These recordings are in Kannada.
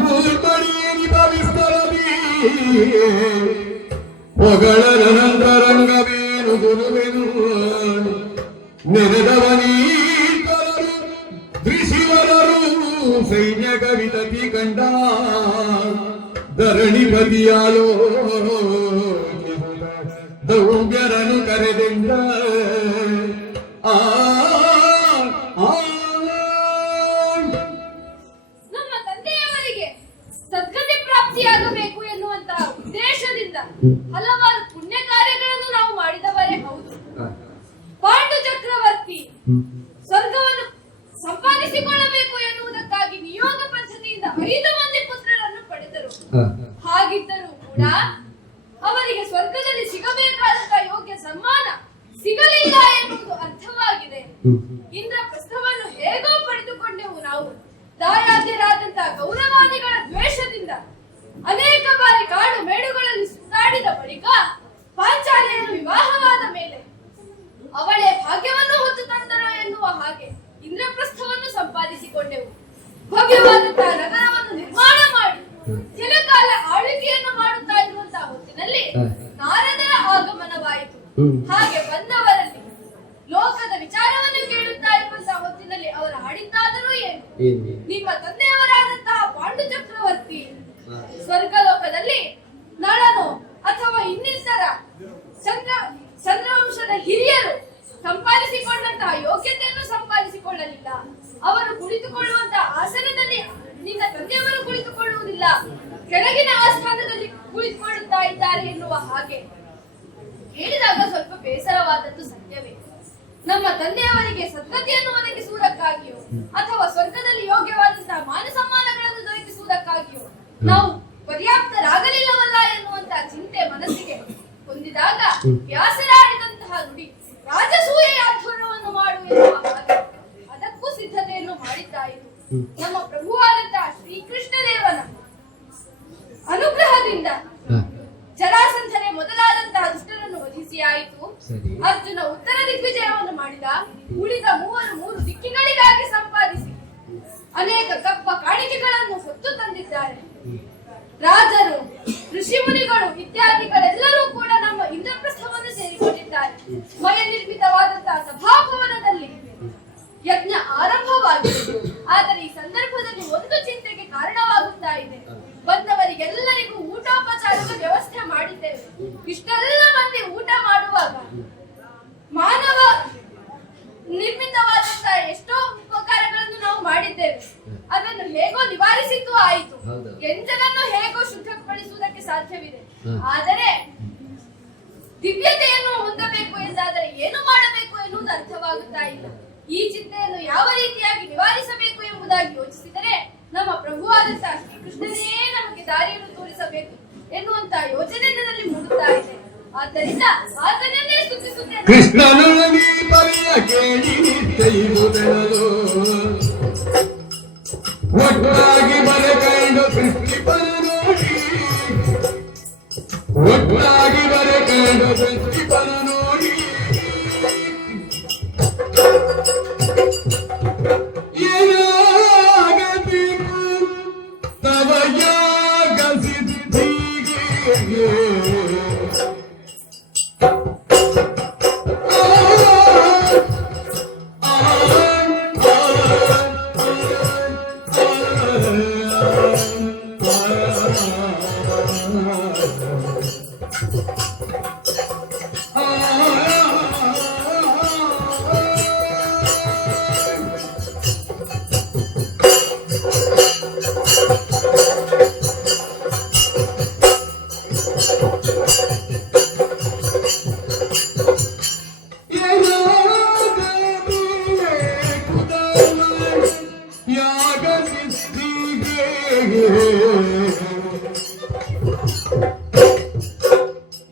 ಊರ್ಪಡಿಯೇನಿ ಭವಿಸ್ತರದಿ ಹೊಗಳನಂತರಂಗವೇನು ಗುರುವೆನು ನೆನೆದವನೀತರರು ತ್ರಿಶಿವರರು ಸೈನ್ಯ ಕವಿತತಿ ಕಂಡ ಧರಣಿಪತಿಯಾಲೋ ದೌವ್ಯರನು ಕರೆದೆಂದ ನಮ್ಮ ತಂದೆಯವರಿಗೆ ಸದ್ಗತಿ ಪ್ರಾಪ್ತಿಯಾಗಬೇಕು ಎನ್ನುವಂತಹ ಉದ್ದೇಶದಿಂದ ಹಲವಾರು ಪುಣ್ಯ ಕಾರ್ಯಗಳನ್ನು ನಾವು ಮಾಡಿದವರೇ ಹೌದು. ಪಾಂಡು ಚಕ್ರವರ್ತಿ ಸ್ವರ್ಗವನ್ನು ಸಂಪಾದಿಸಿಕೊಳ್ಳಬೇಕು ಎನ್ನುವುದಕ್ಕಾಗಿ ನಿಯೋಗ ಪದ್ಧತಿಯಿಂದ 5 ಮಂದಿ ಪುತ್ರರನ್ನು ಪಡೆದರು. ಹಾಗಿದ್ದರೂ ಕೂಡ ಅವರಿಗೆ ಸ್ವರ್ಗದಲ್ಲಿ ಸಿಗಬೇಕಾದಂತಹ ಯೋಗ್ಯ ಸನ್ಮಾನ ಸಿಗಲಿಲ್ಲ ಎನ್ನುವುದು ಅರ್ಥವಾಗಿದೆ. ಇಂದ್ರಪ್ರಸ್ಥವನ್ನು ಹೇಗೋ ಪಡೆದುಕೊಂಡೆವು ನಾವು. ದಾಯಾದ್ಯರಾದಂತಹ ಗೌರವಾದಿಗಳ ದ್ವೇಷದಿಂದ ಅನೇಕ ಬಾರಿ ಕಾಡು ಮೇಡುಗಳಲ್ಲಿ ಸುತ್ತಾಡಿದ ಬಳಿಕ ಪಾಂಚಾಲಿಯನ್ನು ವಿವಾಹವಾದ ಮೇಲೆ ಅವಳೇ ಭಾಗ್ಯವನ್ನು ಹೊತ್ತು ತಂದಳು ಎನ್ನುವ ಹಾಗೆ ಇಂದ್ರಪ್ರಸ್ಥವನ್ನು ಸಂಪಾದಿಸಿಕೊಂಡೆವು. ಭವ್ಯವಾದಂತಹ ನಗರವನ್ನು ನಿರ್ಮಾಣ ಮಾಡಿ ಕೆಲ ಕಾಲ ಆಳ್ವಿಕೆಯನ್ನು ಮಾಡುತ್ತಾ ಇರುವಂತಹ ಹೊತ್ತಿನಲ್ಲಿ ನಾರದರ ಆಗಮನವಾಯಿತು. ಹಾಗೆ ಬಂದವರಲ್ಲಿ ಲೋಕದ ವಿಚಾರವನ್ನು ಕೇಳುತ್ತಾ ಇರುವಂತಹ ಹೊತ್ತಿನಲ್ಲಿ ಅವರು ಹಾಡಿದ್ದಾದರೂ ಏನು? ನಿಮ್ಮ ತಂದೆಯವರಾದಂತಹ ಪಾಂಡು ಚಕ್ರವರ್ತಿ ಸ್ವರ್ಗಲೋಕದಲ್ಲಿ ನಳನು ಅಥವಾ ಇನ್ನಿತರ ಚಂದ್ರವಂಶದ ಹಿರಿಯರು ಸಂಪಾದಿಸಿಕೊಂಡಂತಹ ಯೋಗ್ಯತೆಯನ್ನು ಸಂಪಾದಿಸಿಕೊಳ್ಳಲಿಲ್ಲ. ಅವರು ಕುಳಿತುಕೊಳ್ಳುವಂತಹ ಆಸನದಲ್ಲಿ ನಿನ್ನ ತಂದೆಯವರು ಕುಳಿತುಕೊಳ್ಳುವುದಿಲ್ಲ, ಕೆಳಗಿನ ಆಸ್ಥಾನದಲ್ಲಿ ಕುಳಿತುಕೊಳ್ಳುತ್ತಾ ಇದ್ದಾರೆ ಎನ್ನುವ ಹಾಗೆ ಹೇಳಿದಾಗ ಸ್ವಲ್ಪ ಬೇಸರವಾದದ್ದು ಸತ್ಯವೇ. ನಮ್ಮ ತಂದೆಯವರಿಗೆ ಸದ್ಗತಿಯನ್ನು ಒದಗಿಸುವುದಕ್ಕಾಗಿಯೋ ಅಥವಾ ಸ್ವರ್ಗದಲ್ಲಿ ಯೋಗ್ಯವಾದಂತಹ ಮಾನ ಸಮ್ಮಾನಗಳನ್ನು ದೊರಕಿಸುವುದಕ್ಕಾಗಿಯೋ ನಾವು ಪರ್ಯಾಪ್ತರಾಗಲಿಲ್ಲವಲ್ಲ ಎನ್ನುವಂತಹ ಚಿಂತೆ ಮನಸ್ಸಿಗೆ ಹೊಂದಿದಾಗ ವ್ಯಾಸರಾಡಿದಂತಹ ನುಡಿ ರಾಜಸೂಯ ಆಧ್ವರ್ಯವನ್ನು ಮಾಡು ಎನ್ನುವ ಹಾಗೆ ಅದಕ್ಕೂ ಸಿದ್ಧತೆಯನ್ನು ಮಾಡಿದ್ದಾಯಿತು. ನಮ್ಮ ಪ್ರಭುವಾದಂತಹ ಶ್ರೀಕೃಷ್ಣ ದೇವನ ಅನುಗ್ರಹದಿಂದ ಜರಾಸಂಧನೆ ಮೊದಲಾದಂತಹ ದುಷ್ಟರನ್ನು ವಧಿಸಿ ಆಯಿತು. ಅರ್ಜುನ ಉತ್ತರ ದಿಗ್ವಿಜಯವನ್ನು ಮಾಡಿದ. ಉಳಿದ 3 ದಿಕ್ಕಿಗಳಿಗಾಗಿ ಸಂಪಾದಿಸಿ ಅನೇಕ ಕಪ್ಪ ಕಾಣಿಕೆಗಳನ್ನು ಹೊತ್ತು ತಂದಿದ್ದಾರೆ. ರಾಜರು, ಋಷಿ ಮುನಿಗಳು ಇತ್ಯಾದಿಗಳೆಲ್ಲರೂ ಕೂಡ ನಮ್ಮ ಇಂದ್ರಪ್ರಸ್ಥವನ್ನು ಸೇರಿಕೊಂಡಿದ್ದಾರೆ. ಮಯ ನಿರ್ಮಿತವಾದಂತಹ ಸಭಾಭವನದಲ್ಲಿ ಯಜ್ಞ ಆರಂಭವಾಗಿದೆ. ಆದರೆ ಈ ಸಂದರ್ಭದಲ್ಲಿ ಒಂದು ಚಿಂತೆಗೆ ಕಾರಣವಾಗುತ್ತಾ ಇದೆ. ಬಂದವರಿಗೆಲ್ಲರಿಗೂ ಊಟೋಪಚಾರದ ವ್ಯವಸ್ಥೆ ಮಾಡಿದ್ದೇವೆ. ಇಷ್ಟೆಲ್ಲ ಮಂದಿ ಊಟ ಮಾಡುವಾಗ ಮಾನವ ನಿರ್ಮಿತವಾದಂತಹ ಎಷ್ಟೋ ಉಪಕಾರಗಳನ್ನು ನಾವು ಮಾಡಿದ್ದೇವೆ. ಅದನ್ನು ಹೇಗೋ ನಿವಾರಿಸಿದ್ದು ಆಯಿತು. ಎಂಜಲನ್ನು ಹೇಗೋ ಶುದ್ಧಪಡಿಸುವುದಕ್ಕೆ ಸಾಧ್ಯವಿದೆ. ಆದರೆ ದಿವ್ಯತೆಯನ್ನು ಹೊಂದಬೇಕು ಎಂದಾದರೆ ಏನು ಮಾಡಬೇಕು ಎನ್ನುವುದು ಅರ್ಥವಾಗುತ್ತಾ ಇಲ್ಲ. ಈ ಚಿಂತೆಯನ್ನು ಯಾವ ರೀತಿಯಾಗಿ ನಿವಾರಿಸಬೇಕು ಎಂಬುದಾಗಿ ಯೋಚಿಸಿದರೆ ನಮ್ಮ ಪ್ರಭುವಾದಂತಹ ಶ್ರೀಕೃಷ್ಣನೇ ನಮಗೆ ದಾರಿಯನ್ನು ತೋರಿಸಬೇಕು ಎನ್ನುವಂತಹ ಯೋಚನೆ ನನ್ನಲ್ಲಿ ಮೂಡುತ್ತಾ ಇದೆ. ಆದ್ದರಿಂದ ಆತನನ್ನೇ ಸ್ತುತಿಸುತ್ತೇನೆ. ಕೃಷ್ಣನಲ್ಲಿ ಪರಿಯ ಕೇಳಿ ನಿತ್ಯೈರುದೆನಲು ಒಟ್ಟಾಗಿ ಬರೆಕಂಡು ಸೃಷ್ಟಿಪನ ನೋಡಿ, ಒಟ್ಟಾಗಿ ಬರೆಕಂಡು ಸೃಷ್ಟಿಪನ ನೋಡಿ ಏನಾಗಬೇಕು ತವ ಯಾಗ ಸಿದ್ಧಿಗೆ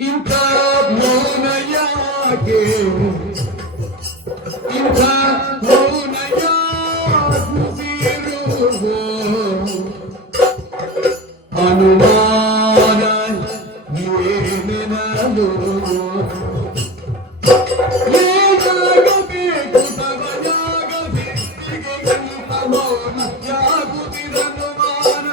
ಇಂಥ ಮೌನ ಯಾಕೆ, ಇಂಥ ಮೌನ ಯಾಕಿರುವು ಅನುಮಾನ ಏನೆನದು ಏನಾಗಬೇಕು ತವನಾಗಬೇಕು ಮೌನ ಯಾಗುತ್ತಿರನುಮಾನ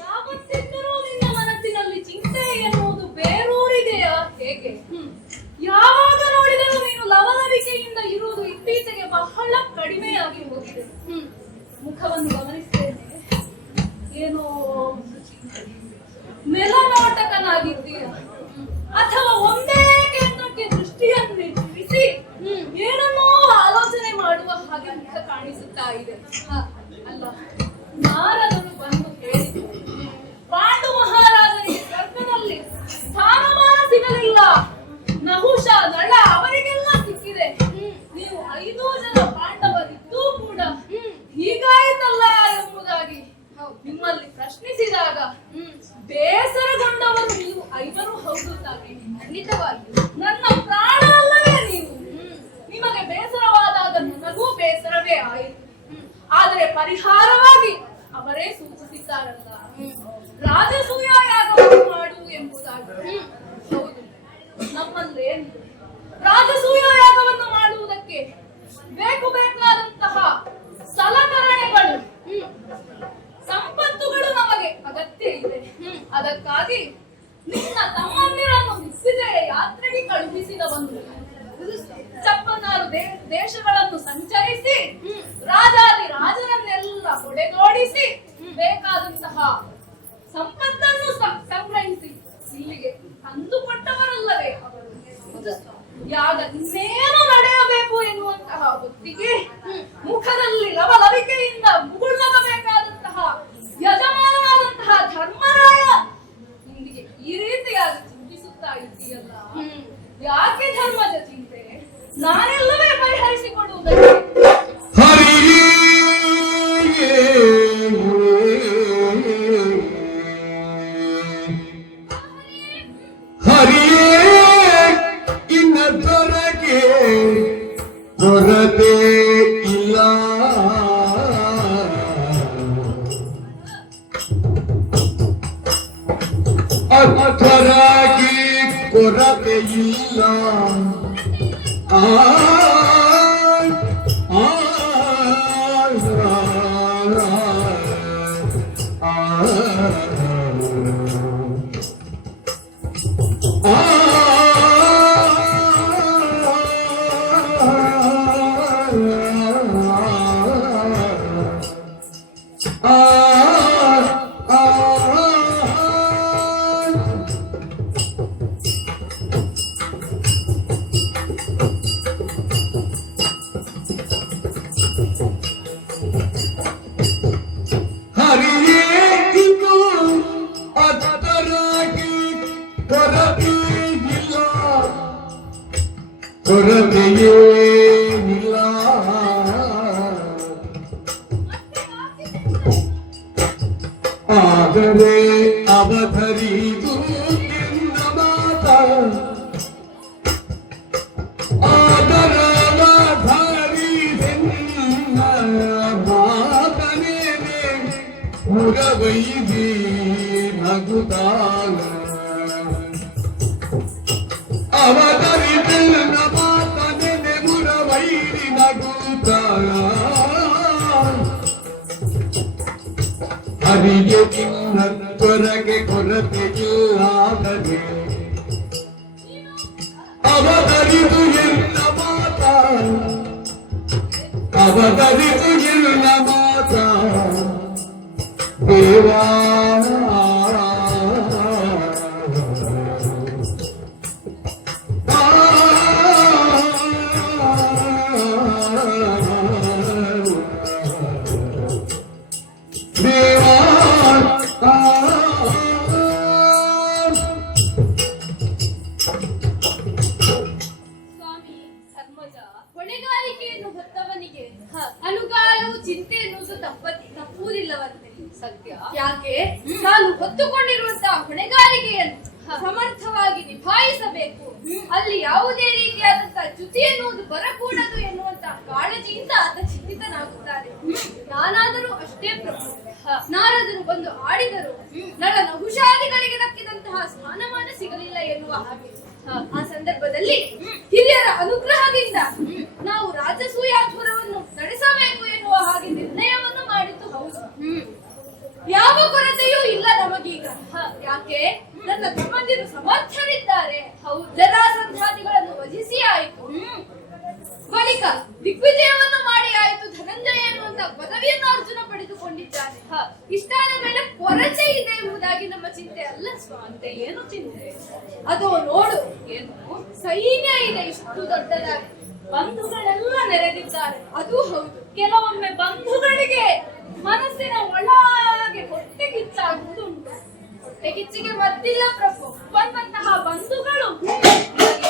ಯಾವತ್ತಿದ್ದರೂ ನಿನ್ನ ಮನಸ್ಸಿನಲ್ಲಿ ಚಿಂತೆ ಎನ್ನುವುದು ಬೇರೂರಿದೆಯಾ ಹೇಗೆ? ಯಾವಾಗ ನೋಡಿದರೂ ನೀನು ಲವಲವಿಕೆಯಿಂದ ಇರುವುದು ಇತ್ತೀಚೆಗೆ ಬಹಳ ಕಡಿಮೆಯಾಗಿ ಹೋಗಿದೆ. ಮುಖವನ್ನು ಗಮನಿಸ್ತೇನೆ, ಏನೋ ಮೆಲನೋಟಕನಾಗಿದ್ದೀಯ, ಅಥವಾ ಒಂದೇ ಕೇಂದ್ರಕ್ಕೆ ದೃಷ್ಟಿಯನ್ನಿರಿಸಿ ಏನನ್ನೋ ಆಲೋಚನೆ ಮಾಡುವ ಹಾಗೆ ಮುಖ ಕಾಣಿಸುತ್ತಾ ಇದೆ. ಅಲ್ಲ, ನಾರದರು ಬಂದು ಹೇಳಿದರು, ಪಾಂಡು ಮಹಾರಾಜನಿಗೆ ಸ್ವರ್ಗದಲ್ಲಿ ಸ್ಥಾನಮಾನ ಸಿಗಲಿಲ್ಲ, ನಹುಷ ನಳ ಅವರಿಗೆಲ್ಲ ಸಿಕ್ಕಿದೆ, ನೀವು 5 ಜನ ಪಾಂಡವರಿದ್ದೂ ಕೂಡ ಹೀಗಾಯಿತಲ್ಲ ಎಂಬುದಾಗಿ ನಿಮ್ಮಲ್ಲಿ ಪ್ರಶ್ನಿಸಿದಾಗ ಬೇಸರಗೊಂಡವರು ನೀವು 5 ಹೌದು ತಾನೆ? ಖಂಡಿತವಾಗಿ ನನ್ನ ಪ್ರಾಣ ಅಲ್ಲವೇ ನೀವು. ನಿಮಗೆ ಬೇಸರವಾದಾಗ ನನಗೂ ಬೇಸರವೇ ಆಯಿತು. ಆದರೆ ಪರಿಹಾರವಾಗಿ ಅವರೇ ಸೂಚಿಸಿದ್ದಾರಲ್ಲ, ರಾಜಸೂಯ ಯಾಗವನ್ನು ಮಾಡು ಎಂಬುದಾಗಿ. ಹೌದು, ನಮ್ಮಲ್ಲೇನು ರಾಜಸೂಯ ಯಾಗವನ್ನು ಮಾಡುವುದಕ್ಕೆ ಬೇಕಾದಂತಹ ಸಲಕರಣೆಗಳು, ಸಂಪತ್ತುಗಳು ನಮಗೆ ಅಗತ್ಯ ಇದೆ. ಅದಕ್ಕಾಗಿ ನಿನ್ನ ತಮ್ಮಂದಿರನ್ನು ವಿಸಿದೆಯ ಯಾತ್ರೆಗೆ ಕಳುಹಿಸಿದವನು. 56 ದೇಶಗಳನ್ನು ಸಂಚರಿಸಿ ರಾಜಾದಿ ರಾಜರನ್ನೆಲ್ಲ ಹೊಡೆದೋಡಿಸಿ ಬೇಕಾದಂತಹ ಸಂಪತ್ತನ್ನು ಸಂಗ್ರಹಿಸಿ ಇಲ್ಲಿಗೆ ತಂದುಕೊಟ್ಟವರಲ್ಲವೇ ಅವರು. ಯಾಗ ಇನ್ನೇನು ನಡೆಯಬೇಕು ಎನ್ನುವಂತಹ ಹೊತ್ತಿಗೆ ಮುಖದಲ್ಲಿ ಲವಲವಿಕೆಯಿಂದ ಮುಗುಳ್ನಗಬೇಕಾದಂತಹ ಯಜಮಾನನಾದಂತಹ ಧರ್ಮರಾಯ ಇಂದಿಗೆ ಈ ರೀತಿಯಾಗಿ ಚಿಂತಿಸುತ್ತಾ ಇದ್ದೀಯಲ್ಲ, ಯಾಕೆ ಧರ್ಮದ ಚಿಂತೆ? ನಾನೆಲ್ಲವೇ ಪರಿಹರಿಸಿಕೊಡುವುದಕ್ಕೆ. ಕೊರತೆ ಇಲ್ಲ, ಅರ್ಥರಾಗಿ ಕೊರತೆ ಇಲ್ಲ. ಕೊರತೆಯೇನಿಲ್ಲ, ಆದರೆ ಅವಧರಿದು ಎನ್ನ ಮಾತ, ಅದರ ಅವಧರಿದೆನ್ನ ಮಾತನೇನೆ ಮುರವೈದಿ ನಗುತ್ತಾನ. ಅವಧರಿದೆನ್ನ ಮಾತನೇನೆ ಮುರವೈದಿ ನಗುತ್ತಾನ. ಅರಿಗೆ ನಿನ್ನ ತ್ವರಗೆ ಕೊರತೆಯಿಲ್ಲಾದರೆ ಅವಧರಿದು ಎಲ್ಲ ಮಾತ, ಅವಧರಿದು ಎಲ್ಲ ಮಾತ ದೇವಾ. ಸ್ವಾಮಿ ಧರ್ಮಜ, ಹೊಣೆಗಾರಿಕೆಯನ್ನು ಹೊತ್ತವನಿಗೆ ಅನುಗಾಲವು ಚಿಂತೆ ಎನ್ನುವುದು ತಪ್ಪುವುದಿಲ್ಲವಂತೆ. ಸತ್ಯ. ಯಾಕೆ ನಾನು ಹೊತ್ತುಕೊಂಡಿರುವಂತಹ ಹೊಣೆಗಾರಿಕೆಯನ್ನು ಸಮರ್ಥವಾಗಿ ನಿಭಾಯಿಸಬೇಕು, ಅಲ್ಲಿ ಯಾವುದೇ ರೀತಿಯಾದಂತಹ ಚ್ಯುತಿ ಎನ್ನುವುದು ಬರಕೂಡದು ಎನ್ನುವಂತಹ ಕಾಳಜಿಯಿಂದ ಆತ ಚಿಂತಿತನಾಗುತ್ತಾನೆ. ನಾನಾದರೂ ಅಷ್ಟೇ ಪ್ರಭು. ನಾರದರು ಬಂದು ಆಡಿದರು, ನಳ ನಹುಷಾದಿಗಳಿಗೆ ದಕ್ಕಿದಂತಹ ಸ್ಥಾನಮಾನ ಸಿಗಲಿಲ್ಲ ಎನ್ನುವ ಹಾಗೆ. ಆ ಸಂದರ್ಭದಲ್ಲಿ ಹಿರಿಯರ ಅನುಗ್ರಹದಿಂದ ನಾವು ರಾಜಸೂಯಾಧ್ವರವನ್ನು ಯಾವ ಕೊರತೆಯೂ ಇಲ್ಲ ನಮಗೀಗ. ಯಾಕೆ? ನನ್ನ ತಮ್ಮಂದಿರು ಸಮರ್ಥರಿದ್ದಾರೆ. ಜರಾಸಂಧಾದಿಗಳನ್ನು ವಧಿಸಿ ಆಯಿತು, ಬಳಿಕ ದಿಗ್ವಿಜಯವನ್ನು ಮಾಡಿ ಆಯಿತು, ಧನಂಜಯ ಎನ್ನುವಂತ ಪದವಿಯನ್ನು ಅರ್ಜುನ ಪಡೆದುಕೊಂಡಿದ್ದಾನೆ. ಇಷ್ಟಾದ ಮೇಲೆ ಕೊರತೆ ಇದೆ ಎಂಬುದಾಗಿ ನಮ್ಮ ಚಿಂತೆ ಅಲ್ಲ ಸ್ವಾಮಿ. ಏನು ಚಿಂತೆ? ಅದು ನೋಡು, ಏನು? ಸೈನ್ಯ ಇದೆ ಇಷ್ಟು ದೊಡ್ಡದಾಗಿ, ಬಂಧುಗಳೆಲ್ಲ ನೆರೆದಿದ್ದಾರೆ. ಅದು ಹೌದು. ಕೆಲವೊಮ್ಮೆ ಬಂಧುಗಳಿಗೆ ಮನಸ್ಸಿನ ಒಳಗೆ ಹೊಟ್ಟೆ ಕಿಚ್ಚಾಗುವುದುಂಟು. ಹೊಟ್ಟೆ ಕಿಚ್ಚಿಗೆ ಮದ್ದಿಲ್ಲ ಪ್ರಭು. ಬಂದಂತಹ ಬಂಧುಗಳು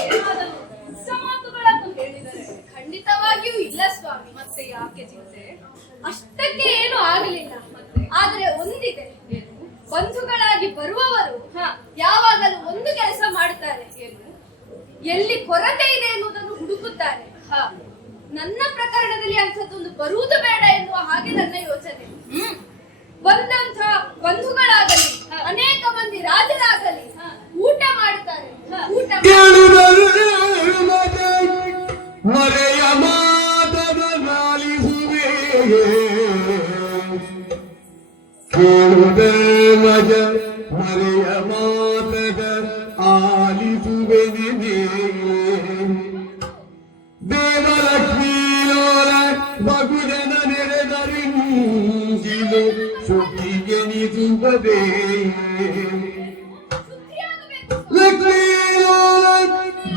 ಏನಾದರೂ ಉಚ್ಚ ಮಾತುಗಳನ್ನು ಹೇಳಿದರೆ ಖಂಡಿತವಾಗಿಯೂ ಇಲ್ಲ ಸ್ವಾಮಿ. ಮತ್ತೆ ಯಾಕೆ ಚಿಂತೆ? ಅಷ್ಟಕ್ಕೆ ಏನು ಆಗಲಿಲ್ಲ. ಆದ್ರೆ ಒಂದಿದೆ, ಏನು? ಬಂಧುಗಳಾಗಿ ಬರುವವರು ಯಾವಾಗಲೂ ಒಂದು ಕೆಲಸ ಮಾಡುತ್ತಾರೆ. ಏನು? ಎಲ್ಲಿ ಕೊರತೆ ಇದೆ ಎನ್ನುವುದನ್ನು ಹುಡುಕುತ್ತಾರೆ. ನನ್ನ ಪ್ರಕರಣದಲ್ಲಿ ಅಂಥದ್ದೊಂದು ಬರುವುದು ಬೇಡ ಎನ್ನುವ ಹಾಗೆ ನನ್ನ ಯೋಚನೆ. ಬಂದಂಥ ಬಂಧುಗಳಾಗಲಿ ಅನೇಕ ಮಂದಿ ರಾಜರಾಗಲಿ ಊಟ ಮಾಡುತ್ತಾರೆ. ಊಟ ಮರೆಯ ಮಾತದ ನಾಲಿಸುವೆ ಕೇಳುವುದೇ ಮಜ ಮರೆಯ ಮಾತದ ಆಲಿಸುವೆ ದೇವಲಕ್ಷ್ಮೀಲೋಲ ಬಗುಜನ ನೆರೆದರಿಂಜಿಲು ಸುದ್ದಿಗೆನಿಸುವುದೇ ಲಕ್ಷ್ಮೀಲೋಲ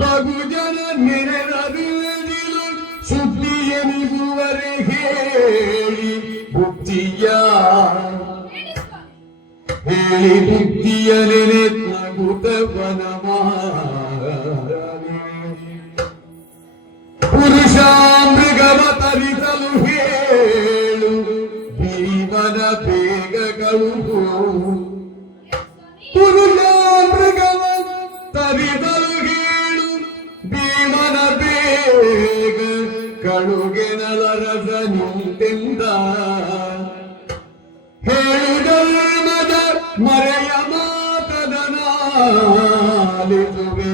ಬಗುಜನ ನೆರೆದರಿಂಜಿಲು ಸುದ್ದಿಗೆನಿಸುವರೆ ಹೇಳಿ ಬುದ್ಧಿಯ ಹೇಳಿ ಬುದ್ಧಿಯ ನೆನೆ ನಗುತ್ತವನಮ ಪುರುಷಾಮೃಗವ ತರಿಸಲು ಹೇಳು ಭೀಮನ ಬೇಗಗಳು ಪುರುಷಾಮೃಗವ ತರಿಸಲು ಹೇಳು ಭೀಮನ ಬೇಗ ಕಳುಗೆನಲರಸ ನಿಂತೆಂದ ಹೇಳು ಧರ್ಮದ ಮರೆಯ ಮಾತದ ನಾಲಿಸುವೆ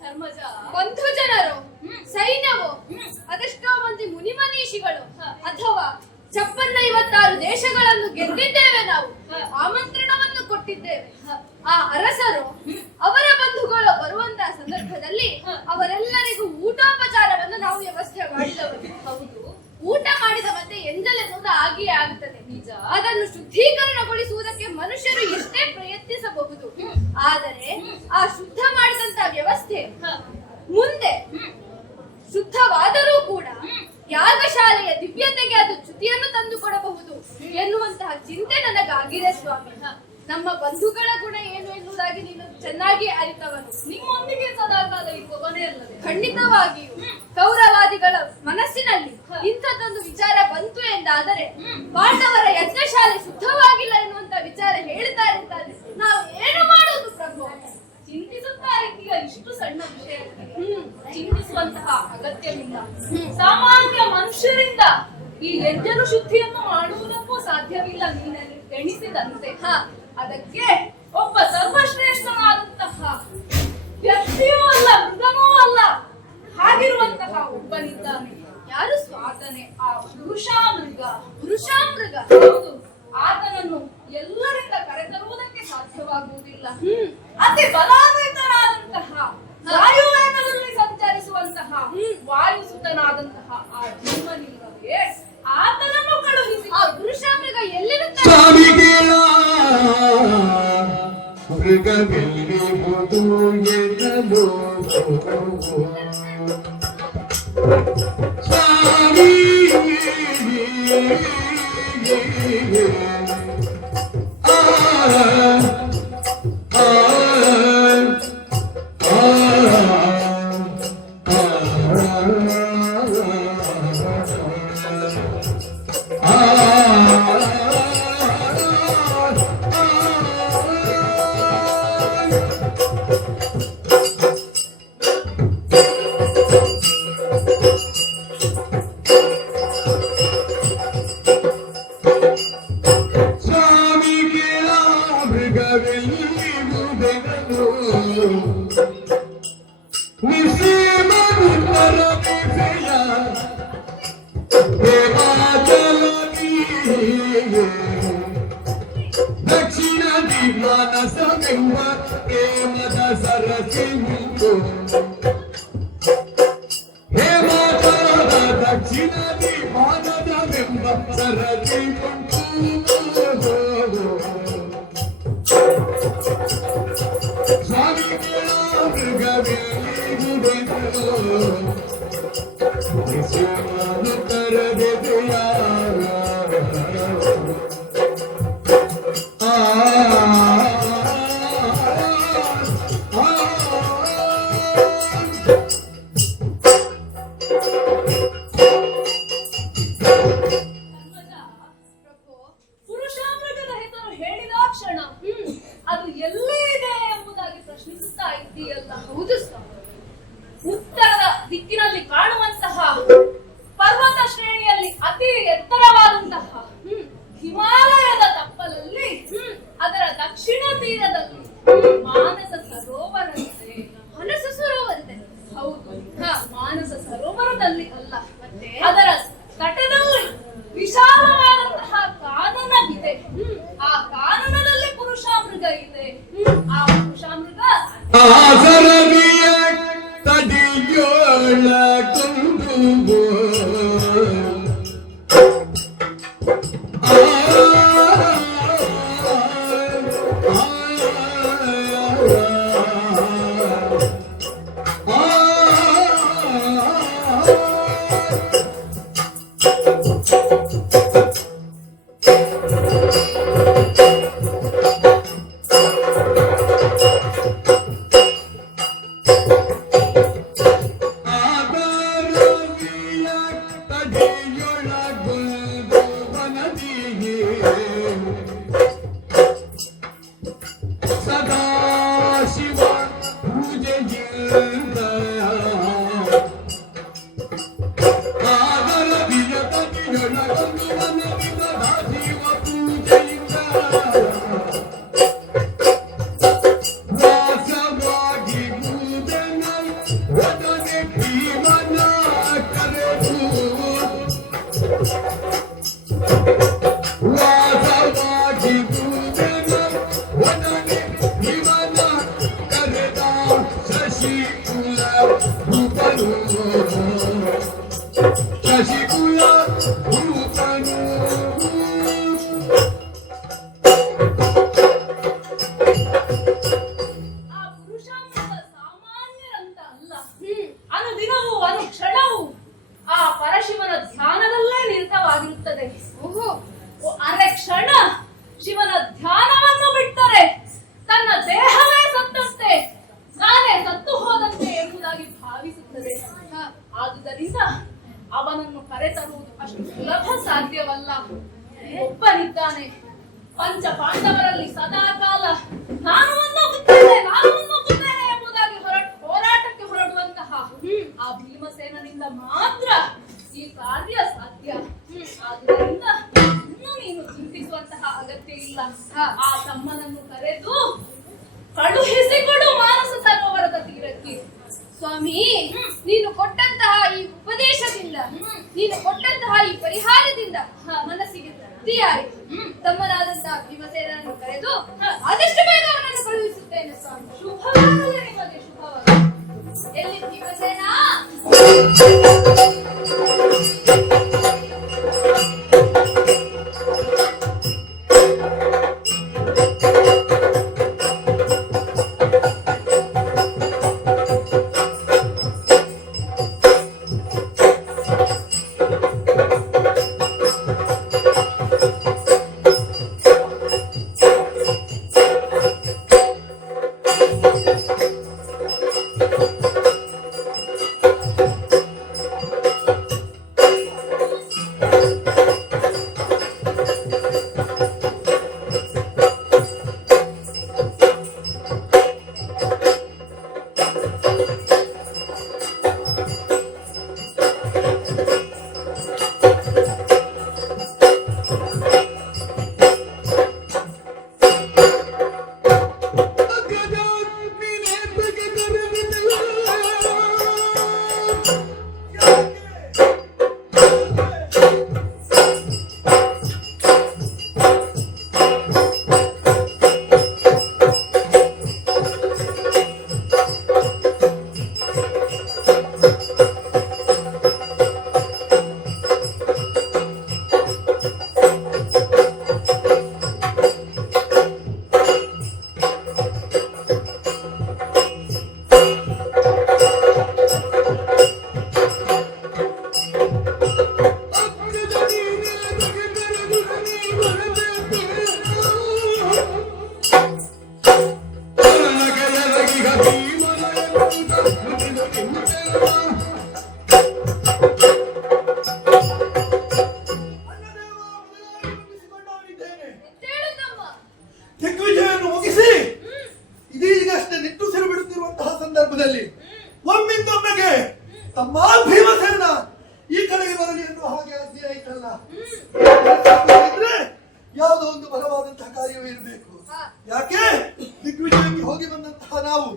ಧರ್ಮಜ, ಬಂಧು ಜನರು, ಸೈನ್ಯವು, ಅದೆಷ್ಟೋ ಮಂದಿ ಮುನಿಮನೀಷಿಗಳು, ಅಥವಾ 56 ದೇಶಗಳನ್ನು ಗೆದ್ದಿದ್ದೇವೆ ನಾವು, ಆಮಂತ್ರಣವನ್ನು ಕೊಟ್ಟಿದ್ದೇವೆ. ಆ ಅರಸರು ಅವರ ಬಂಧುಗಳು ಬರುವಂತಹ ಸಂದರ್ಭದಲ್ಲಿ ಅವರೆಲ್ಲರಿಗೂ ಊಟೋಪಚಾರವನ್ನು ನಾವು ವ್ಯವಸ್ಥೆ ಮಾಡಿದವರು. ಹೌದು, ಊಟ ಮಾಡಿದ ಮತ್ತೆ ಎಂಜಲೆನ್ನುವುದು ಆಗಿಯೇ ಆಗುತ್ತದೆ. ನಿಜ. ಅದನ್ನು ಶುದ್ಧೀಕರಣಗೊಳಿಸುವುದಕ್ಕೆ ಮನುಷ್ಯರು ಎಷ್ಟೇ ಪ್ರಯತ್ನಿಸಬಹುದು. ಆದರೆ ಆ ಶುದ್ಧ ಮಾಡಿದಂತಹ ವ್ಯವಸ್ಥೆ ಮುಂದೆ ಶುದ್ಧವಾದರೂ ಕೂಡ ಯಾಗಶಾಲೆಯ ದಿವ್ಯತೆಗೆ ಅದು ಚ್ಯುತಿಯನ್ನು ತಂದುಕೊಡಬಹುದು ಎನ್ನುವಂತಹ ಚಿಂತೆ ನನಗಾಗಿದೆ ಸ್ವಾಮಿ. ನಮ್ಮ ಬಂಧುಗಳ ಗುಣ ಏನು ಎನ್ನುವುದಾಗಿ ನೀನು ಚೆನ್ನಾಗಿ ಅರಿತವನು. ನಿಮ್ಮೊಂದಿಗೆ ಸದಾಕಾಲ ಇರುವವನೇ ಅಲ್ಲದೆ ಖಂಡಿತವಾಗಿಯೂ ಕೌರವಾದಿಗಳ ಮನಸ್ಸಿನಲ್ಲಿ ಇಂಥದ್ದೊಂದು ವಿಚಾರ ಬಂತು ಎಂದಾದರೆ ಪಾಂಡವರ ಯಜ್ಞಶಾಲೆ ಶುದ್ಧವಾಗಿಲ್ಲ ಎನ್ನುವಂತ ವಿಚಾರ ಹೇಳ್ತಾರೆ ಅಂತಾದ್ರೆ ನಾವು ಏನು ಮಾಡುವುದು ಪ್ರಭು? ಚಿಂತಿಸುತ್ತಾ ಈಗ ಇಷ್ಟು ಸಣ್ಣ ವಿಷಯ ಚಿಂತಿಸುವಂತಹ ಅಗತ್ಯವಿಲ್ಲ. ಸಾಮಾನ್ಯ ಮನುಷ್ಯರಿಂದ ಈ ಯಜ್ಞನು ಶುದ್ಧಿಯನ್ನು ಮಾಡುವುದಕ್ಕೂ ಸಾಧ್ಯವಿಲ್ಲ ನೀನಲ್ಲಿ ಎಣಿಸಿದಂತೆ. ಅದಕ್ಕೆ ಒಬ್ಬ ಸರ್ವಶ್ರೇಷ್ಠನಾದಂತಹ ವ್ಯಕ್ತಿಯೂ ಅಲ್ಲ, ಮೃಗನೂ ಅಲ್ಲ, ಹಾಗಿರುವಂತಹ ಒಬ್ಬನಿದ್ದಾನೆ. ಯಾರು ಆತನೇ ಆ ಪುರುಷಾಮೃಗ. ಪುರುಷಾಮೃಗ? ಹೌದು, ಆತನನ್ನು ಎಲ್ಲರಿಂದ ಕರೆತರುವುದಕ್ಕೆ ಸಾಧ್ಯವಾಗುವುದಿಲ್ಲ. ಅತಿ ಬಲಾನ್ವಿತನಾದಂತಹ ವಾಯುಯಾನದಲ್ಲಿ ಸಂಚರಿಸುವಂತಹ ವಾಯುಸುತನಾದಂತಹ ಆ ಭೀಮನಿಲ್ಲವೇ ಆತನನ್ನು ಕಳುಹಿಸಿ. ಆ ಪುರುಷಾಮೃಗ ಎಲ್ಲಿರುತ್ತಾನೆ? ಸ್ವಾಮಿ ಕೇಳ ಮೃಗವೆಲ್ಲಿರುವುದು ಎನ್ನಲು ಸ್ವಾಮಿ ಮಾನಸವೆಂಬ ಪ್ರೇಮದ ಸರಸಿ ನಿಂತು ಹೇಮಾಚಾರದ ದಕ್ಷಿಣದಿ ಮಾನದವೆಂಬ ಸರಸಿ ಉಂಟು ಸ್ವಾಮಿಗಳ ಮೃಗವೇಲಿಗುಡೆಗಳು ಶಿವನು ಕರೆದೆದೆಯ ಪುರುಷಾಮೃಗದ ಹೆಸರು ಹೇಳಿದ ಕ್ಷಣ ಅದು ಎಲ್ಲಿ ಇದೆ ಎಂಬುದಾಗಿ ಪ್ರಶ್ನಿಸುತ್ತಾ ಇದ್ದೀಯಲ್ಲ. ಹೌದು ಸ್ವಾಮಿ. ಉತ್ತರದ ದಿಕ್ಕಿನಲ್ಲಿ ಕಾಣುವಂತಹ ಪರ್ವತ ಶ್ರೇಣಿಯಲ್ಲಿ ಅತಿ ಎತ್ತರವಾದಂತಹ ಹಿಮಾಲಯದ ತಪ್ಪಲಲ್ಲಿ ಅದರ ದಕ್ಷಿಣ ತೀರದಲ್ಲಿ ಮಾನಸ ಸರೋವರವಿದೆ. ಮನಸ್ಸು ಸರೋವರದೆ. ಹೌದು, ಮಾನಸ ಸರೋವರದಲ್ಲಿ ಅಲ್ಲ, ಮತ್ತೆ ಅದರ ತಟದಲ್ಲಿ ವಿಶಾಲವಾದಂತಹ ಕಾನನವಿದೆ. ಆ ಕಾನನದಲ್ಲಿ ಪುರುಷಾಮೃಗ ಇದೆ. ಆ ಪುರುಷಾಮೃಗ ಆಸರವಿಯ ತಡಿಯೊಳಗೊಂಡು ಸದಾ ಶಿವ ಪೂಜೆಯಿಂದ ಆದರದಿಯ ತದಿಯೊಳಗೊಂದು ಮನದಿ ಸದಾ ಶಿವ ಪೂಜೆಯಿಂದ ವಾಸವಾಗಿ ಭೂತನ ಒಡನೆ ಭೀಮನ ಕರೆದು ವಾಸವಾಗಿ ಭೂತನ ಒಡನೆ ಭೀಮನ ಕರೆದ ಶಶಿಕುಲ ಭೂಪನು ಶಶಿಕುಲ ಭೂಪನು ಆ ಪುರುಷಾಮೃಗ ಸಾಮಾನ್ಯರಂತ ಅಲ್ಲ. ಅನುದಿನವೂ ಅನುಕ್ಷಣವೂ ಆ ಪರಶಿವನ ಧ್ಯಾನದಲ್ಲೇ ನಿರತವಾಗಿರುತ್ತದೆ. ಅರೆ ಕ್ಷಣ ಶಿವನ ಧ್ಯಾನವನ್ನು ಬಿಟ್ಟರೆ ತನ್ನ ದೇಹವೇ ಸತ್ತಂತೆ, ನಾನೇ ಸತ್ತು ಹೋದಂತೆ ಎಂಬುದಾಗಿ ಭಾವಿಸುತ್ತದೆ. ಆದುದರಿಂದ ಅವನನ್ನು ಕರೆತರುವುದು ಅಷ್ಟು ಸುಲಭ ಸಾಧ್ಯವಲ್ಲ. ಒಬ್ಬನಿದ್ದಾನೆ, ಪಂಚ ಪಾಂಡವರಲ್ಲಿ ಸದಾಕಾಲ ನಾನು ಮುನ್ನುಗ್ಗುತ್ತೇನೆ ಎಂಬುದಾಗಿ ಹೋರಾಟಕ್ಕೆ ಹೊರಡುವಂತಹ ಆ ಭೀಮಸೇನನಿಂದ ಮಾತ್ರ ಈ ಕಾರ್ಯ ಸಾಧ್ಯ. ಆದುದರಿಂದ ಇನ್ನು ನೀನು ಚಿಂತಿಸುವಂತಹ ಅಗತ್ಯ ಇಲ್ಲ. ಆ ತಮ್ಮನನ್ನು ಕರೆದು ಕಳುಹಿಸಿಕೊಡು ಮಾನಸ ಸರೋವರದ ತೀರಕ್ಕೆ. ಸ್ವಾಮಿ, ನೀನು ಕೊಟ್ಟಂತಹ ಈ ಉಪದೇಶದಿಂದ, ನೀನು ಕೊಟ್ಟಂತಹ ಈ ಪರಿಹಾರದಿಂದ ಮನಸ್ಸಿಗೆ ತೃಪ್ತಿಯಾಯಿತು. ತಮ್ಮನಾದಂತಹ ಭೀಮಸೇನನ್ನು ಕರೆದು ಆದಷ್ಟು ಬೇಗ ಅವನನ್ನು ಕಳುಹಿಸುತ್ತೇನೆ ಸ್ವಾಮಿ. ಶುಭವಾಗಲಿ ನಿಮಗೆ, ಶುಭವಾಗಲಿ. ಎಲ್ಲಿ ಭೀಮಸೇನ? ದಿಗ್ವಿಜಯವನ್ನು ಮುಗಿಸಿ ಇದೀಗಷ್ಟೇ ನಿಟ್ಟುಸಿರು ಬಿಡುತ್ತಿರುವಂತಹ ಸಂದರ್ಭದಲ್ಲಿ ಒಮ್ಮಿಂದೊಮ್ಮೆಗೆ ತಮ್ಮ ಭೀಮಸೇನ ಈ ಕಡೆಗೆ ಬರಲಿ ಎನ್ನುವ ಹಾಗೆ ಆಜ್ಞೆ ಆಯ್ತಲ್ಲ. ಇದ್ರೆ ಯಾವುದೋ ಒಂದು ಬಲವಾದಂತಹ ಕಾರ್ಯವೇ ಇರಬೇಕು. ಯಾಕೆ ದಿಗ್ವಿಜಯಕ್ಕೆ ಹೋಗಿ ಬಂದಂತಹ ನಾವು,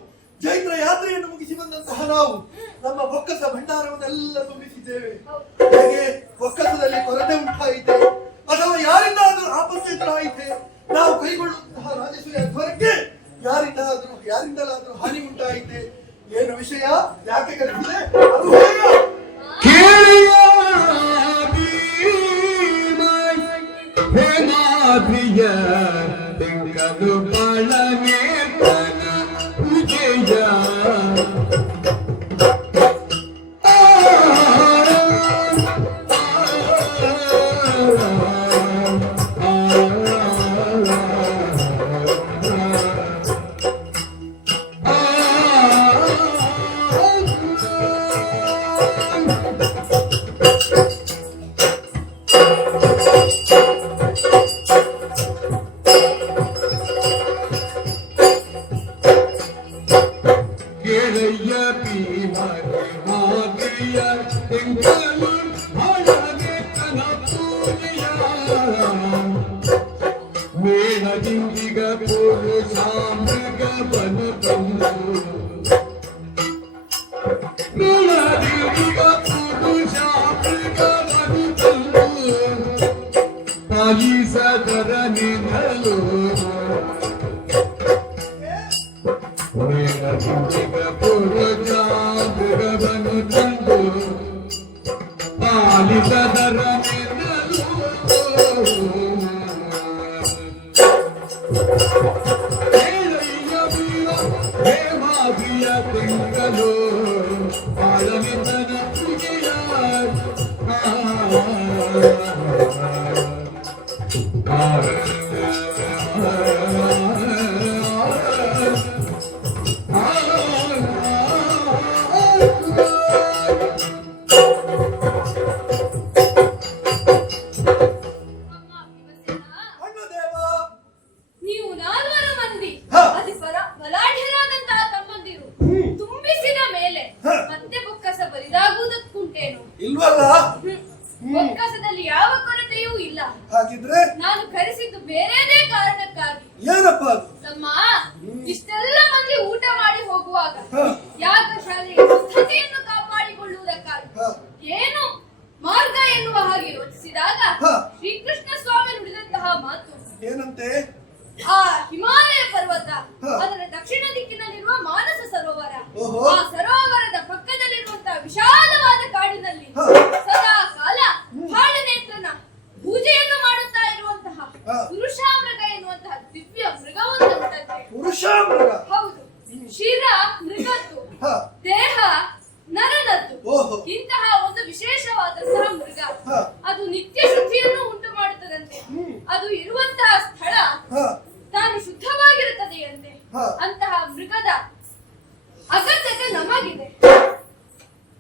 ಜೈತ್ರ ಯಾತ್ರೆಯನ್ನು ಮುಗಿಸಿ ಬಂದಂತಹ ನಾವು ನಮ್ಮ ಬೊಕ್ಕಸ ಭಂಡಾರವನ್ನೆಲ್ಲ ತುಂಬಿಸಿದ್ದೇವೆ. ಹೇಗೆ ಬೊಕ್ಕಸದಲ್ಲಿ ಕೊರತೆ ಉಂಟಾಯಿತೆ ಅಥವಾ ಯಾರಿಂದಾದರೂ ಆಪತ್ತು ಎದುರಾಯಿತೆ, ನಾವು ಕೈಗೊಳ್ಳುವಂತಹ ರಾಜಸೂಯ ಧ್ವರಕ್ಕೆ ಯಾರಿಂದಲಾದರೂ ಹಾನಿ ಉಂಟಾಯಿತೆ, ಏನು ವಿಷಯ, ಯಾಕೆ ಕರೆದಿದೆ ಅದು ಹೇಗ? ಕೇಳಿಯ ಭೀಮ ಹೇಮಾಭಿಯ ತೆಂಕಲು ಬಾಳನೆ ತನ ವಿಜಯ ಕೇಳಯ್ಯ ಭೀಮ ಹೇಮಾಭಿಯ ತೆಂಕಲು ಬಾಳನೆ ತನ ಪೂಜೆಯ ಮೇಳದಿಂದಿಗ ಪುರುಷಾಮೃಗವನು ತಂದು ಮೇಳದಿಂದಿಗ ಪುರುಷಾಮೃಗವನು ತಂದು ಪಾಲಿಸದರ ನಿನ್ನಲು ಮೇಳದಿಂದಿಗ ಪುರುಷಾಮೃಗವನು ತಂದು ಪಾಲಿಸದರ ನಿನ್ನಲು ಹೇಳಯ್ಯ ವೀರ ಹೇಮಾಭಿಯ ತೆಂಕಲು ಬಾಳನಿತನ ಪೂಜೆಯ ಅಮ್ಮ ಭೀಮಸೇನ, ಅಣ್ಣದೇವ, ನೀವು 4 ಮಂದಿ ಹ. ಅತಿ ಬಲಾಢ್ಯರಾದಂತಹ ತಮ್ಮಂದಿರು ತುಂಬಿಸಿದ ಮೇಲೆ ಹ. ಮತ್ತೆ ಬೊಕ್ಕಸ ಬರಿದಾಗುವುದಕ್ಕುಂಟೇನು? ಇಲ್ವಲ್ಲ? ಬೊಕ್ಕಸದಲ್ಲಿ ಯಾವ ಕೊರತೆಯೂ ಇಲ್ಲ. ಹಾಗಿದ್ರೆ ನಾನು ಕರೆಸಿದ್ದು ಬೇರೆದೇ ಕಾರಣಕ್ಕಾಗಿ. ಏನಪ್ಪ ಅದು? ತಮ್ಮ, ಇಷ್ಟೆಲ್ಲ ಮಂದಿ ಊಟ ಮಾಡಿ ಹೋಗುವಾಗ ಹ. ಯಾಗಶಾಲೆಯ ಶುದ್ಧತೆಯನ್ನು ಕಾಪಾಡಿಕೊಳ್ಳುವುದಕ್ಕಾಗಿ ಹ. ಏನು ಮಾರ್ಗ ಎನ್ನುವ ಹಾಗೆ ಯೋಚಿಸಿದಾಗ ಹ. ಶ್ರೀಕೃಷ್ಣ ಸ್ವಾಮಿ ನುಡಿದಂತಹ ಮಾತು, ಏನಂತೆ? ಆ ಹಿಮಾಲಯ ಪರ್ವತ, ಹ. ಅದರ ದಕ್ಷಿಣ ದಿಕ್ಕಿನಲ್ಲಿರುವ ಮಾನಸ ಸರೋವರ, ಓಹೋ. ಆ ಸರೋವರದ ಪಕ್ಕದಲ್ಲಿರುವಂತಹ ವಿಶಾಲವಾದ ಕಾಡಿನಲ್ಲಿ ಹ. ಸದಾ ಕಾಲ ಕಾಳನೇತ್ರನ ಪೂಜೆಯನ್ನು ಮಾಡುತ್ತಾ ಇರುವಂತಹ ಹ. ಪುರುಷಾಮೃಗ ಎನ್ನುವಂತಹ ದಿವ್ಯ ಮೃಗವೊಂದುಂಟಂತೆ. ಪುರುಷ ಮೃಗ? ಹೌದು, ಶಿರ ಮೃಗದ್ದು, ಹ. ದೇಹ ನರನದ್ದು. ಓಹೋ. ಇಂತಹ ಒಂದು ವಿಶೇಷವಾದಂತಹ ಮೃಗ, ಹ. ಅದು ನಿತ್ಯ ಶುದ್ಧಿಯನ್ನು ಉಂಟು ಮಾಡುತ್ತದಂತೆ. ಅದು ಇರುವಂತಹ ಸ್ಥಳ ಹ. ತಾನು ಶುದ್ಧವಾಗಿರುತ್ತದೆಯಂತೆ. ಹ. ಅಂತಹ ಮೃಗದ ಅಗತ್ಯತೆ ನಮಗಿದೆ.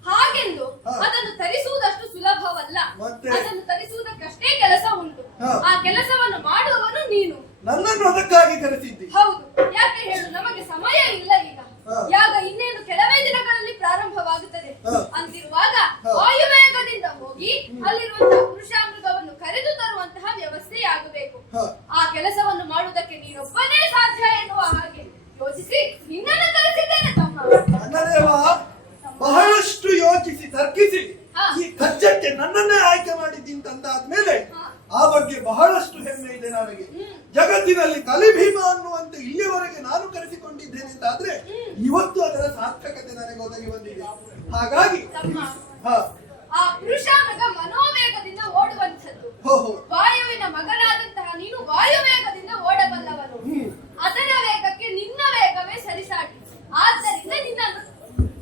ಹಾಗೆಂದು ಹ. ಅದನ್ನು ತರಿಸುವುದಷ್ಟು ಸುಲಭವಲ್ಲ. ಮತ್ತೆ? ಅದನ್ನು ತರಿಸುವುದಕ್ಕಷ್ಟೇ ಕೆಲಸ ಉಂಟು. ಹ. ಆ ಕೆಲಸವನ್ನು ಮಾಡುವವನು ನೀನು. ನನ್ನನ್ನು ಅದಕ್ಕಾಗಿ ಕರೆಸಿದ್ದಿ? ಹೌದು. ಯಾಕೆ ಹೇಳು, ನಮಗೆ ಸಮಯ ಇಲ್ಲ ಈಗ. ಹ. ಯಾಗ ಇನ್ನೇನು ಕೆಲವೇ ದಿನಗಳಲ್ಲಿ ಪ್ರಾರಂಭವಾಗುತ್ತದೆ. ಹ. ಅಂತಿರುವಾಗ ಹ. ವಾಯುವೇಗದಿಂದ ಹೋಗಿ ಅಲ್ಲಿರುವಂತಹ ಪುರುಷಾಮೃಗವನ್ನು ಕರೆದು ತರುವಂತಹ ವ್ಯವಸ್ಥೆಯಾಗಬೇಕು. ಹ. ಆ ಕೆಲಸವನ್ನು ಮಾಡುವುದಕ್ಕೆ ನೀನೊಬ್ಬನೇ ಸಾಧ್ಯ ಎನ್ನುವ ಹಾಗೆ ಯೋಚಿಸಿ ನಿನ್ನನ್ನು ಕರೆಸಿದ್ದೇನೆ ತಮ್ಮ. ಅಣ್ಣದೇವ, ಬಹಳಷ್ಟು ಯೋಚಿಸಿ ತರ್ಕಿಸಿ ಹ. ಈ ಕಜ್ಜಕ್ಕೆ ನನ್ನನ್ನೇ ಆಯ್ಕೆ ಮಾಡಿದ್ದಿ ಅಂತಂದಾದ್ಮೇಲೆ ಹ. ಆ ಬಗ್ಗೆ ಬಹಳಷ್ಟು ಹೆಮ್ಮೆ ಇದೆ ನನಗೆ. ಜಗತ್ತಿನಲ್ಲಿ ಕಲಿಭೀಮ ಅನ್ನುವಂತೆ ಇಲ್ಲಿಯವರೆಗೆ ನಾನು ಕರೆಸಿಕೊಂಡಿದ್ದೇನೆ ಅಂತಾದ್ರೆ ಇವತ್ತು ಅದರ ಸಾರ್ಥಕತೆ ನನಗೆ ಒದಗಿ ಬಂದಿದೆ. ಹಾಗಾಗಿ ತಮ್ಮ, ಹ. ಆ ಪುರುಷಾಮೃಗ ಮನೋವೇಗದಿಂದ ಓಡುವಂಥದ್ದು. ಓಹೋ. ವಾಯುವಿನ ಮಗನಾದಂತಹ ನೀನು ವಾಯುವೇಗದಿಂದ ಓಡಬಲ್ಲವನು. ಅದರ ವೇಗಕ್ಕೆ ನಿನ್ನ ವೇಗವೇ ಸರಿಸಾಟಿ. ಆದ್ದರಿಂದ ನಿನ್ನನ್ನು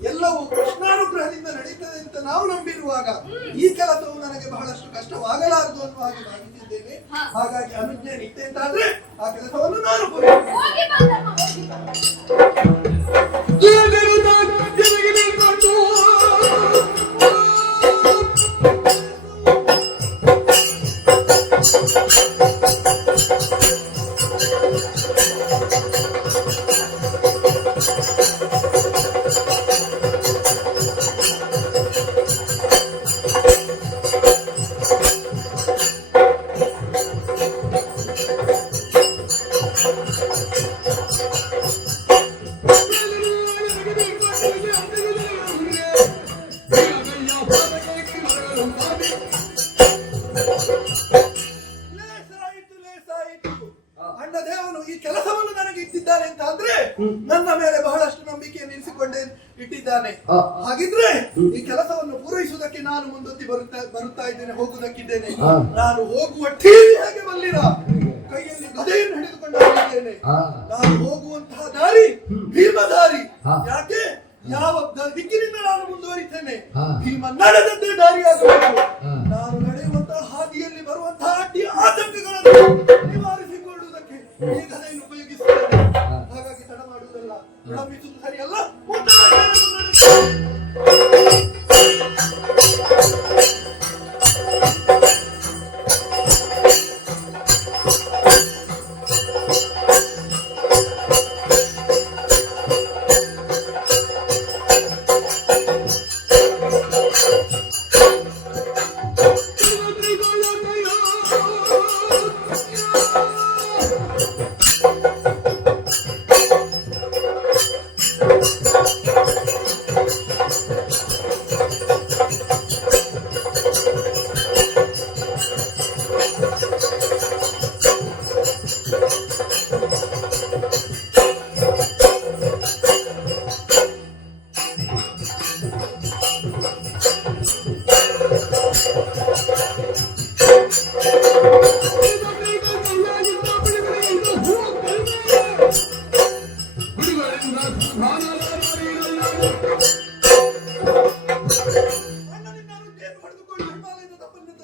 ಎಲ್ಲವೂ ಕೃಷ್ಣಾನುಗ್ರಹದಿಂದ ನಡೀತದೆ ಅಂತ ನಾವು ನಂಬಿರುವಾಗ ಈ ಕೆಲಸವು ನನಗೆ ಬಹಳಷ್ಟು ಕಷ್ಟವಾಗಲಾರದು ಅನ್ನುವ ಹಾಗೆ ಭಾವಿಸಿದ್ದೇನೆ. ಹ. ಹಾಗಾಗಿ ಅನುಜ್ಞೆ ನಿತ್ತೆ ಅಂತಾದ್ರೆ ಆ ಕೆಲಸವನ್ನು ನಾನು ಪೂರೈಸುತ್ತೇನೆ. ಹೋಗಿ ಬಂದಮ್ಮ, ಹೋಗಿ ಬಾ. ನನ್ನ ದೇವನು ಈ ಕೆಲಸವನ್ನು ನನಗೆ ಇಟ್ಟಿದ್ದಾನೆ ಅಂತ ಅಂದ್ರೆ ನನ್ನ ಮೇಲೆ ಬಹಳಷ್ಟು ನಂಬಿಕೆಯನ್ನು ಇಟ್ಟಿದ್ದಾನೆ. ಹಾಗಿದ್ರೆ ಈ ಕೆಲಸವನ್ನು ಪೂರೈಸುವುದಕ್ಕೆ ನಾನು ಮುಂದೊತ್ತಿ ಬರುತ್ತಾ ಇದ್ದೇನೆ, ಹೋಗುವುದಕ್ಕಿದ್ದೇನೆ. ನಾನು ಹೋಗುವ ಠೀವಿ ಹಾಗೆ ಬಲ್ಲಿರ ಕೈಯಲ್ಲಿ ಗದೆಯನ್ನು ಹಿಡಿದುಕೊಂಡು ಹೋಗಿದ್ದೇನೆ. ನಾನು ಹೋಗುವಂತಹ ದಾರಿ ಭೀಮ ದಾರಿ. ಯಾಕೆ? ಯಾವ ದಿಕ್ಕಿನಿಂದ ನಾನು ಮುಂದುವರಿತೇನೆ, ಭೀಮ ನಡೆದದ್ದೇ ದಾರಿಯಾಗಬೇಕು. ನಾನು ನಡೆಯುವಂತಹ ಹಾದಿಯಲ್ಲಿ ಬರುವಂತಹ ಅಡ್ಡಿ ಆತಂಕಗಳನ್ನು ನಿವಾರಿಸಿಕೊಳ್ಳುವುದಕ್ಕೆ ಈ ಗದೆಯನ್ನು ಉಪಯೋಗಿಸುತ್ತೇನೆ. ಹಾಗಾಗಿ ತಡ ಮಾಡುವುದಲ್ಲ, ವಿಳಂಬಿಸುವುದು ಸರಿಯಲ್ಲ.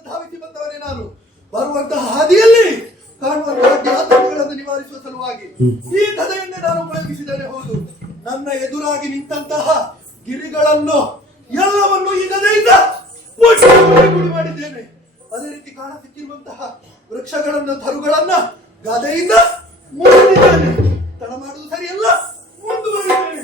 ಧಾವಿಸಿ ಬಂದವನೇ ನಾನು. ಬರುವಂತಹ ಹಾದಿಯಲ್ಲಿ ಕಾಣುವಂತಹ ಆತಂಕಗಳನ್ನು ನಿವಾರಿಸುವ ಸಲುವಾಗಿ ಈ ಗದೆಯನ್ನೇ ನಾನು ಉಪಯೋಗಿಸಿದ್ದೇನೆ. ಹೌದು, ನನ್ನ ಎದುರಾಗಿ ನಿಂತಹ ಗಿರಿಗಳನ್ನು ಎಲ್ಲವನ್ನು ಈ ಗದೆಯಿಂದ ಗುಡಿ ಮಾಡಿದ್ದೇನೆ. ಅದೇ ರೀತಿ ಕಾಣ ಸಿಕ್ಕಿರುವಂತಹ ವೃಕ್ಷಗಳನ್ನ ತರುಗಳನ್ನ ಗದೆಯಿಂದ ಮುರಿದಿದ್ದೇನೆ. ತಡ ಮಾಡುವುದು ಸರಿಯಲ್ಲ, ಮುಂದುವರಿದ್ದೇನೆ.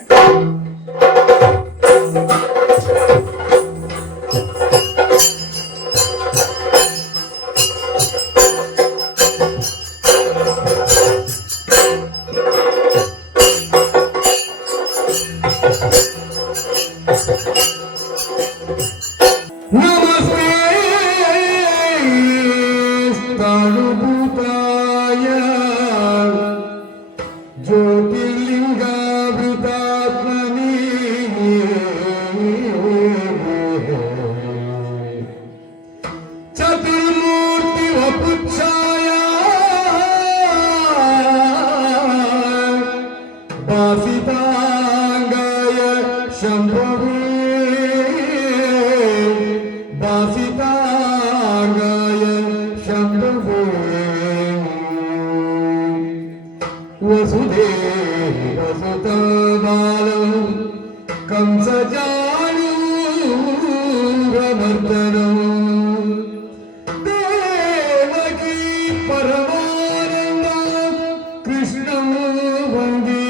ನಮಸ್ತೆ ಸ್ಥಾಣುಭೂತಾಯ ಜ್ಯೋತಿರ್ಲಿಂಗಾವೃತಾತ್ಮನೇ ಚತುರ್ಮೂರ್ತಿ ವಪುಚ್ಛಾಯ ಭಾಸಿತಾಂಗಾಯ ಶಂಭವೇ ಭಾಸಿತಾಂಗಾಯ ಶಂಭವೇ ವಸುದೇವಸುತಬಾಲಂ ಕಂಸಜಾನೂರಮರ್ದನಂ ದೇವಕೀ ಪರಮಾನಂದ ಕೃಷ್ಣಂ ವಂದೇ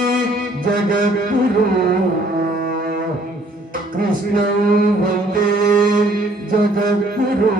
ಜಗದ್ಗುರು ಕೃಷ್ಣಂ ವಂದೇ ಜಗದ್ಗುರು